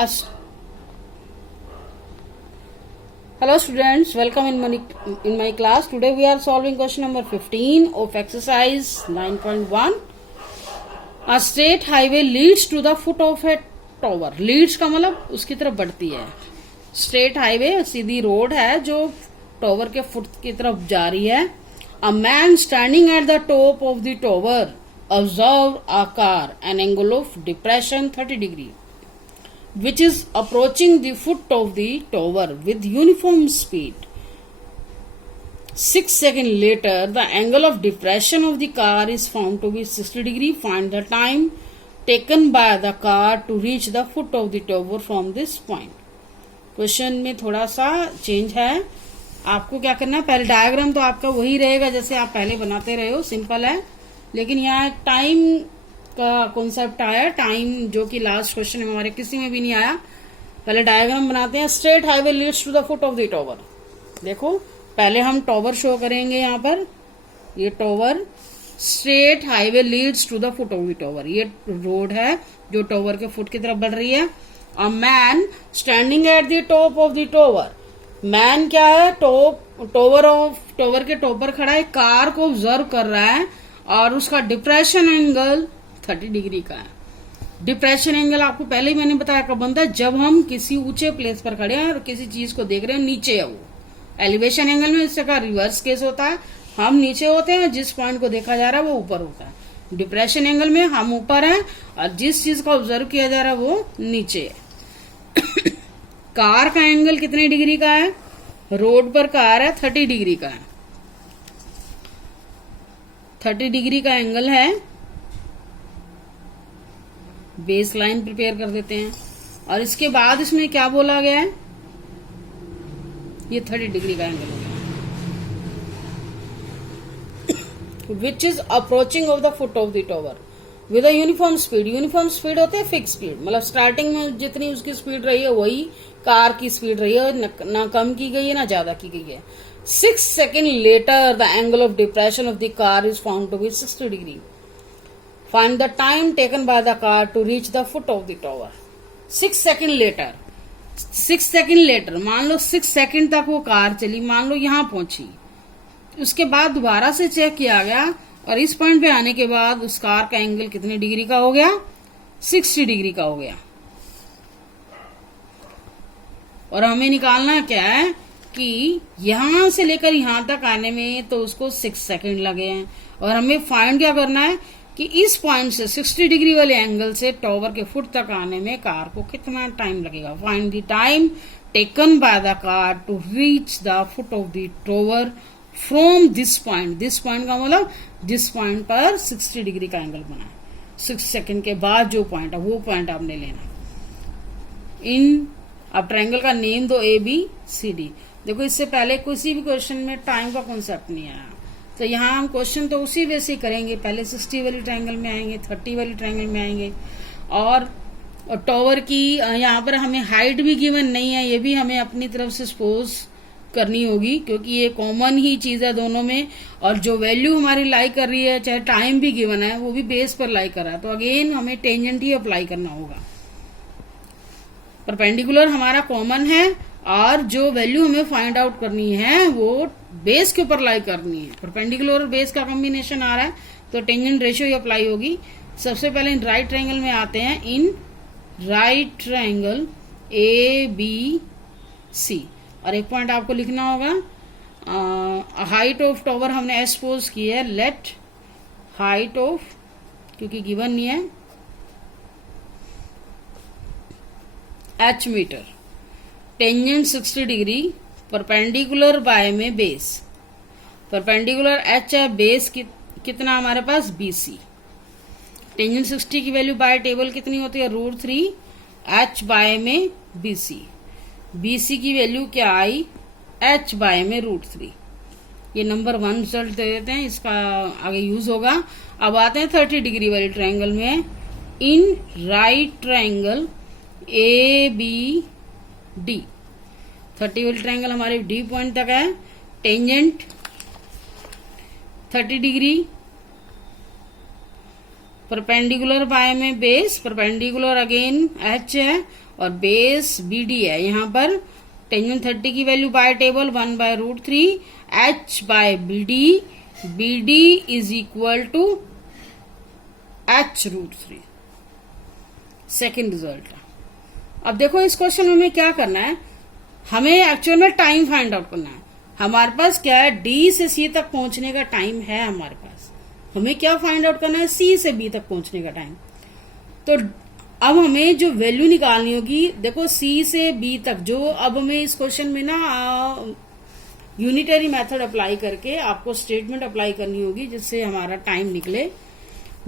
Us. Hello students, welcome in my class. Today we are solving question number 15 of exercise 9.1. A straight highway leads to the foot of a tower. Leads का मतलब उसकी तरफ बढ़ती है. Straight highway सीधी road है जो tower के foot की तरफ जा रही है. A man standing at the top of the tower observed a car, an angle of depression 30 degree, which is approaching the foot of the tower with uniform speed. 6 seconds later, the angle of depression of the car is found to be 60 degree. Find the time taken by the car to reach the foot of the tower from this point. Question में थोड़ा सा change है. आपको क्या करना है, पहले diagram तो आपका वही रहेगा जैसे आप पहले बनाते रहे हो, सिंपल है. लेकिन यहाँ टाइम का कॉन्सेप्ट आया. टाइम जो कि लास्ट क्वेश्चन में हमारे किसी में भी नहीं आया. पहले डायग्राम बनाते हैं. Straight highway leads to the foot of the tower. देखो पहले हम टॉवर शो करेंगे. यहाँ पर ये tower, straight highway leads to the foot of the tower. ये रोड है जो टॉवर के फुट की तरफ बढ़ रही है. A man standing at the top of the tower. Man क्या है, टॉवर के टॉप पर खड़ा है, कार को ऑब्जर्व कर रहा है और उसका डिप्रेशन एंगल 30 डिग्री का है. डिप्रेशन एंगल आपको पहले ही मैंने बताया कब बनता है, जब हम किसी ऊंचे प्लेस पर खड़े हैं और किसी चीज को देख रहे हैं नीचे है वो. एलिवेशन एंगल में इसका रिवर्स केस होता है, हम नीचे होते हैं, जिस पॉइंट को देखा जा रहा है वो ऊपर होता है. डिप्रेशन एंगल में हम ऊपर हैं और जिस चीज को ऑब्जर्व किया जा रहा है वो नीचे है. कार का एंगल कितने डिग्री का है, रोड पर कार है 30 डिग्री का है. 30 डिग्री का एंगल है. बेस लाइन प्रिपेयर कर देते हैं और इसके बाद इसमें क्या बोला गया है, ये 30 डिग्री का एंगल होगा. Which is approaching of the foot of the tower with a uniform speed. Uniform speed होते हैं फिक्स स्पीड, मतलब स्टार्टिंग में जितनी उसकी स्पीड रही है वही कार की स्पीड रही है, ना कम की गई है ना ज्यादा की गई है. 6 second later the angle of depression of the car is found to be 60 degree. Find the time taken by the car to reach the foot of the tower. 6 second later. 6 second later मान लो 6 second तक वो car चली, मान लो यहां पहुंची. उसके बाद दोबारा से चेक किया गया और इस पॉइंट पे आने के बाद उस कार का एंगल कितने डिग्री का हो गया, 60 डिग्री का हो गया. और हमें निकालना क्या है कि यहां से लेकर यहां तक आने में तो उसको 6 सेकेंड लगे हैं और हमें फाइंड क्या करना है कि इस पॉइंट से 60 डिग्री वाले एंगल से टॉवर के फुट तक आने में कार को कितना टाइम लगेगा. Find the time taken by the car to reach the foot of the tower from this point. This point का मतलब जिस पॉइंट पर 60 डिग्री का एंगल बना है, 6 सेकेंड के बाद जो पॉइंट है वो पॉइंट आपने लेना. इन अब ट्रायंगल का नेम दो ABCD. देखो इससे पहले किसी भी क्वेश्चन में टाइम का कॉन्सेप्ट नहीं आया, तो यहाँ हम क्वेश्चन तो उसी वे से करेंगे. पहले 60 वाली ट्रायंगल में आएंगे, 30 वाली ट्रायंगल में आएंगे. और टॉवर की यहाँ पर हमें हाइट भी गिवन नहीं है, ये भी हमें अपनी तरफ से सपोज करनी होगी क्योंकि ये कॉमन ही चीज है दोनों में. और जो वैल्यू हमारी लाई कर रही है, चाहे टाइम भी गिवन है, वो भी बेस पर लाई कर रहा है, तो अगेन हमें टेंजेंट ही अप्लाई करना होगा. परपेंडिकुलर हमारा कॉमन है और जो वैल्यू हमें फाइंड आउट करनी है वो बेस के ऊपर लाई करनी है. परपेंडिकुलर और बेस का कॉम्बिनेशन आ रहा है तो टेंजेंट रेशियो ही अप्लाई होगी. सबसे पहले इन राइट ट्रायंगल में आते हैं. इन राइट ट्रायंगल ABC और एक पॉइंट आपको लिखना होगा, हाइट ऑफ टॉवर हमने सपोज की है. लेट हाइट ऑफ, क्योंकि गिवन नहीं है, H metre. Tangent 60 degree, perpendicular by में बेस. परपेंडिकुलर H है, बेस कितना हमारे पास BC. टेंजेंट 60 की वैल्यू बाय टेबल कितनी होती है, √3 H बाय में BC. BC की वैल्यू क्या आई, H बाय में √3. ये नंबर 1 रिजल्ट दे देते हैं, इसका आगे यूज होगा. अब आते हैं 30 डिग्री वाली ट्रायंगल में. इन राइट ट्रायंगल ABD. 30 वाली ट्रायंगल हमारे D पॉइंट तक है. टेंजेंट 30 डिग्री, परपेंडिकुलर बाय में बेस, परपेंडिकुलर अगेन H है और बेस BD है। यहाँ पर टेंजेंट 30 की value by table 1/√3 h/BD, BD is equal to h√3। Second result. अब देखो इस क्वेश्चन में हमें क्या करना है, हमें एक्चुअल में टाइम फाइंड आउट करना है। हमारे पास क्या है, D से C तक पहुंचने का टाइम है हमारे पास। हमें क्या फाइंड आउट करना है, C से B तक पहुंचने का टाइम। तो अब हमें जो वैल्यू निकालनी होगी, देखो C से B तक, जो अब हमें इस क्वेश्चन में ना यूनिटरी मेथड अप्लाई करके आपको स्टेटमेंट अप्लाई करनी होगी जिससे हमारा टाइम निकले।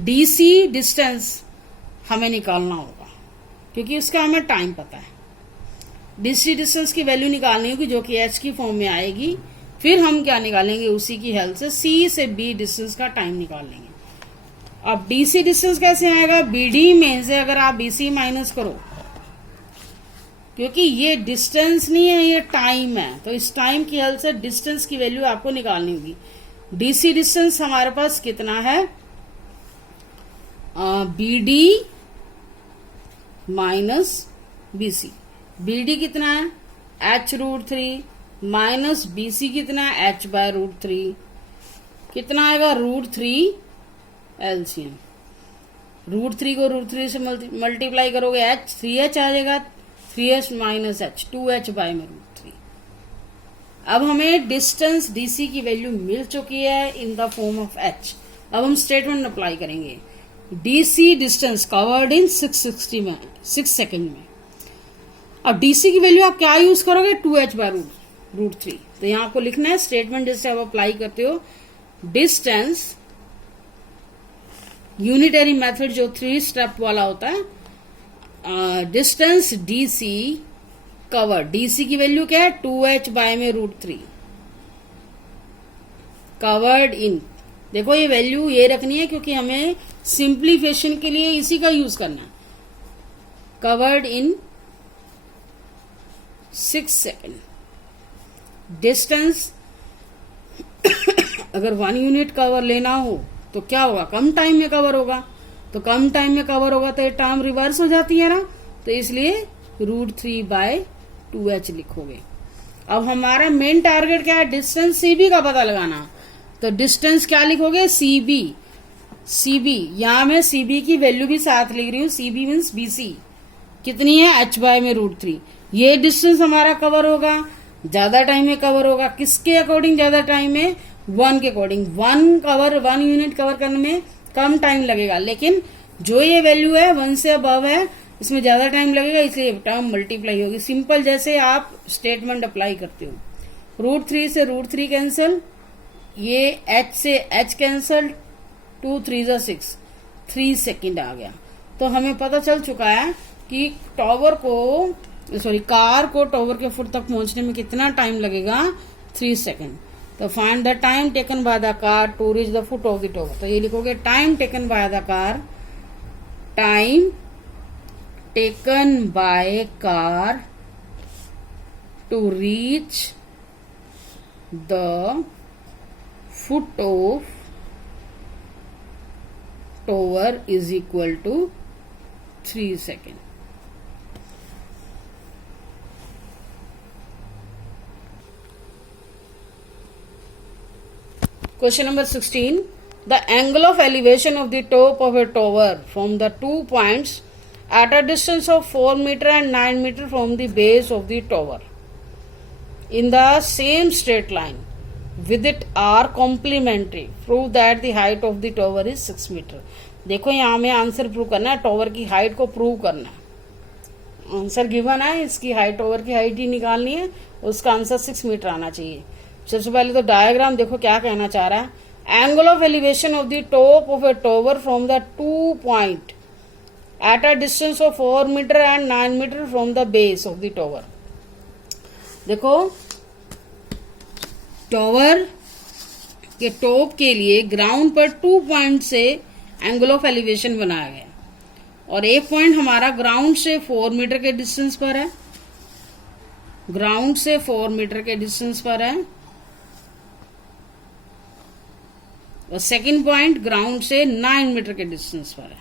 DC डिस्टेंस हमें निकालना होगा क्योंकि उसका हमें टाइम पता है। DC डिस्टेंस की वैल्यू निकालनी होगी जो कि h की फॉर्म में आएगी। फिर हम क्या निकालेंगे, उसी की हेल्प से C से B डिस्टेंस का टाइम निकाल लेंगे। अब DC डिस्टेंस कैसे आएगा, BD में से अगर आप BC माइनस करो, क्योंकि ये डिस्टेंस नहीं है ये टाइम है, तो इस टाइम की हेल्प से डिस्टेंस की वैल्यू आपको निकालनी होगी। DC डिस्टेंस हमारे पास कितना है, BD माइनस BC। BD कितना है, h√3 माइनस BC कितना है, h/√3। कितना आएगा, √3 LCM। √3 को √3 से मल्टीप्लाई करोगे h, 3h आ जाएगा, 3h माइनस h, 2h/√3। अब हमें डिस्टेंस DC की वैल्यू मिल चुकी है in the form of h। अब हम स्टेटमेंट अप्लाई करेंगे। DC distance covered in 6 second में। अब DC की वैल्यू आप क्या यूज करोगे, 2h/√3। तो यहाँ आपको लिखना है स्टेटमेंट जिससे आप अप्लाई करते हो, डिस्टेंस यूनिटरी मेथड जो 3 स्टेप वाला होता है, डिस्टेंस DC कवर्ड, DC की वैल्यू क्या है, 2h/√3 कवर्ड इन। देखो ये वैल्यू ये रखनी है क्योंकि हमें सिंप्लीफिकेशन के लिए इसी का यूज करना है। Covered in 6 second. डिस्टेंस अगर 1 यूनिट कवर लेना हो तो क्या होगा, कम टाइम में कवर होगा। तो कम टाइम में कवर होगा तो ये टर्म रिवर्स हो जाती है ना, तो इसलिए √3/2h लिखोगे। अब हमारा मेन टारगेट क्या है, डिस्टेंस CB का पता लगाना। तो डिस्टेंस क्या लिखोगे, CB। यहां मैं CB की वैल्यू भी साथ लिख रही हूं, CB मीन्स BC कितनी है, h/√3। ये डिस्टेंस हमारा कवर होगा, ज्यादा टाइम में कवर होगा। किसके अकॉर्डिंग ज्यादा टाइम में, 1 के अकॉर्डिंग। 1 यूनिट कवर करने में कम टाइम लगेगा, लेकिन जो ये वैल्यू है 1 से अबव है, इसमें ज्यादा टाइम लगेगा, इसलिए टर्म मल्टीप्लाई होगी। सिंपल जैसे आप स्टेटमेंट अप्लाई करते हो, √3 से √3 कैंसल, ये h से h कैंसल, 2 3 6, 3 सेकेंड आ गया। तो हमें पता चल चुका है कि कार को टॉवर के फुट तक पहुंचने में कितना टाइम लगेगा, 3 सेकेंड। तो find the time taken by the car to reach the foot of the tower. तो ये लिखोगे time taken by the car, time taken by car to reach the foot of tower is equal to 3 second. Question number 16. The angle of elevation of the top of a tower from the 2 points at a distance of 4 meter and 9 meter from the base of the tower in the same straight line with it are complementary. Prove that the height of the tower is 6 meter. देखो यहाँ हमें answer prove करना है, tower की height को prove करना है। Answer given है, इसकी हाइट, टॉवर की हाइट ही निकालनी है, उसका आंसर 6 मीटर आना चाहिए। सबसे पहले तो डायग्राम देखो क्या कहना चाह रहा है। Angle of elevation of the top of a tower from the 2 point at a distance of 4 metre and 9 metre from the base of the tower. देखो टॉवर के टॉप के लिए ग्राउंड पर 2 पॉइंट से एंगल ऑफ एलिवेशन बनाया गया, और एक पॉइंट हमारा ग्राउंड से 4 मीटर के डिस्टेंस पर है, ग्राउंड से 4 मीटर के डिस्टेंस पर है, और सेकंड पॉइंट ग्राउंड से 9 मीटर के डिस्टेंस पर है।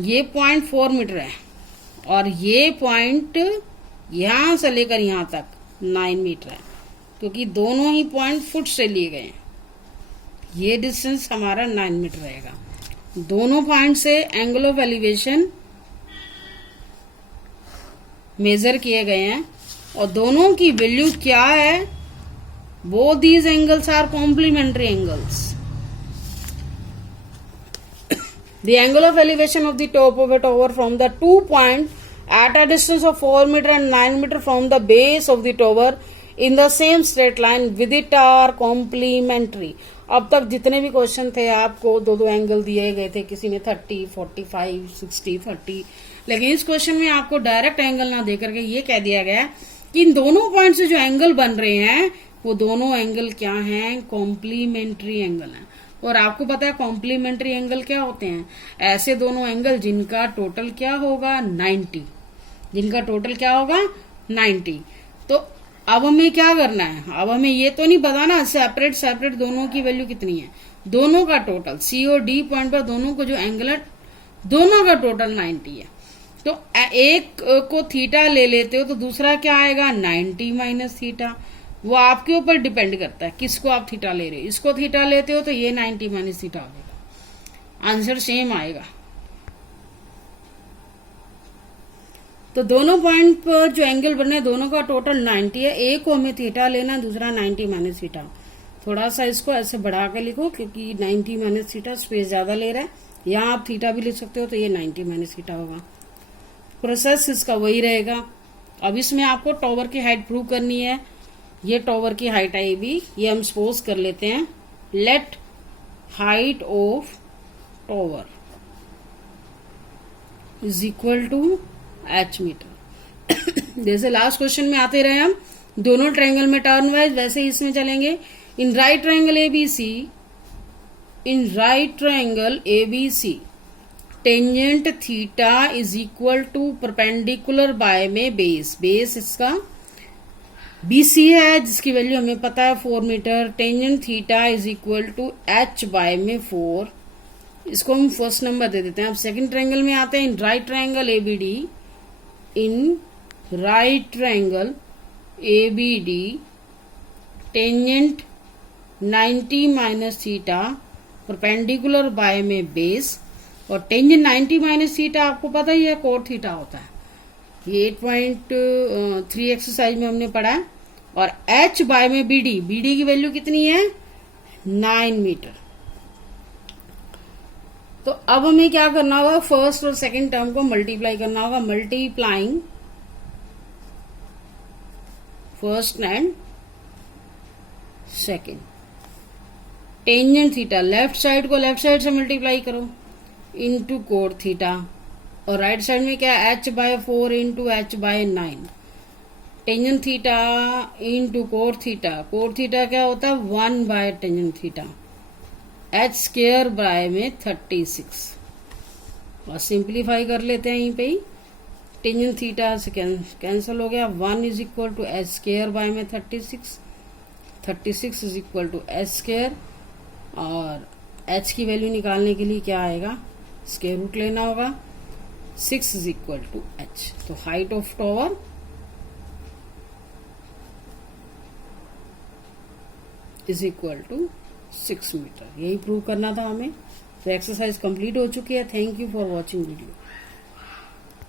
ये पॉइंट 4 मीटर है और ये पॉइंट यहां से लेकर यहां तक 9 मीटर है, क्योंकि दोनों ही पॉइंट फुट से लिए गए हैं। ये डिस्टेंस हमारा 9 मीटर रहेगा। दोनों पॉइंट से एंगल ऑफ एलिवेशन मेजर किए गए हैं और दोनों की वैल्यू क्या है? Both these angles are complementary angles. The angle of elevation of the top of a tower from the 2 point at a distance of 4 meter and 9 meter from the base of the tower in the same straight line with it are complementary. अब तक जितने भी question थे आपको दो दो angle दिए गए थे, किसी में 30, 45, 60, 30, लेकिन इस क्वेश्चन में आपको डायरेक्ट एंगल ना देकर के ये कह दिया गया कि इन दोनों पॉइंट से जो एंगल बन रहे हैं वो दोनों एंगल क्या हैं? कॉम्प्लीमेंट्री एंगल हैं। और आपको पता है कॉम्प्लीमेंट्री एंगल क्या होते हैं? ऐसे दोनों एंगल जिनका टोटल क्या होगा? 90। जिनका टोटल क्या होगा? 90। तो अब हमें क्या करना है? अब हमें ये तो नहीं बताना सेपरेट सेपरेट दोनों की वैल्यू कितनी है, दोनों का टोटल सी और डी पॉइंट पर दोनों को जो एंगल है दोनों का टोटल 90 है। तो एक को थीटा ले लेते हो तो दूसरा क्या आएगा? 90 माइनस थीटा। वो आपके ऊपर डिपेंड करता है किसको आप थीटा ले रहे हो। इसको थीटा लेते हो तो ये 90 माइनस थीटा आएगा, आंसर सेम आएगा। तो दोनों पॉइंट पर जो एंगल बने दोनों का टोटल 90 है। एक को हमें थीटा लेना, दूसरा 90 माइनस थीटा। थोड़ा सा इसको ऐसे बढ़ा के लिखो क्योंकि 90 माइनस थीटा स्पेस ज्यादा ले रहा है। यहाँ आप थीटा भी लिख सकते हो तो ये 90 माइनस थीटा होगा। प्रोसेस इसका वही रहेगा। अब इसमें आपको टॉवर की हाइट प्रूव करनी है। ये टॉवर की हाइट है ये हम सपोज कर लेते हैं। Let height of tower is equal to h metre. जैसे लास्ट क्वेश्चन में आते रहे हम दोनों ट्रायंगल में टर्न वाइज, वैसे ही इसमें चलेंगे। In right triangle ABC tangent theta is equal to perpendicular by में बेस इसका BC है जिसकी वैल्यू हमें पता है 4 metre. Tangent theta is equal to h by में 4। इसको हम फर्स्ट नंबर दे देते हैं। अब सेकंड ट्रायंगल में आते हैं। इन right triangle ABD tangent 90 minus theta perpendicular by में बेस। और टेंजेंट 90 माइनस थीटा आपको पता ही है कोट थीटा होता है। ये 8.3 एक्सरसाइज में हमने पढ़ा है। और h बाय में BD की वैल्यू कितनी है? 9 मीटर। तो अब हमें क्या करना होगा? फर्स्ट और सेकंड टर्म को मल्टीप्लाई करना होगा। Multiplying first and second. Tangent theta left side को लेफ्ट साइड से मल्टीप्लाई करो इनटू कोट थीटा। और राइट साइड में क्या? h by 4 into h by 9। Tangent theta into cot theta. Cot theta क्या होता है? 1 by tangent theta. h square by में 36। और सिंप्लीफाई कर लेते हैं यहीं पे ही। टेंजेंट थीटा से कैंसिल हो गया। 1 is equal to h square by में 36। 36 is equal to h square. और h की वैल्यू निकालने के लिए क्या आएगा? स्क्वायर रूट लेना होगा। 6 इज इक्वल टू h। तो height of tower is equal to 6 metre. यही प्रूव करना था हमें। तो एक्सरसाइज कंप्लीट हो चुकी है। Thank you for watching video.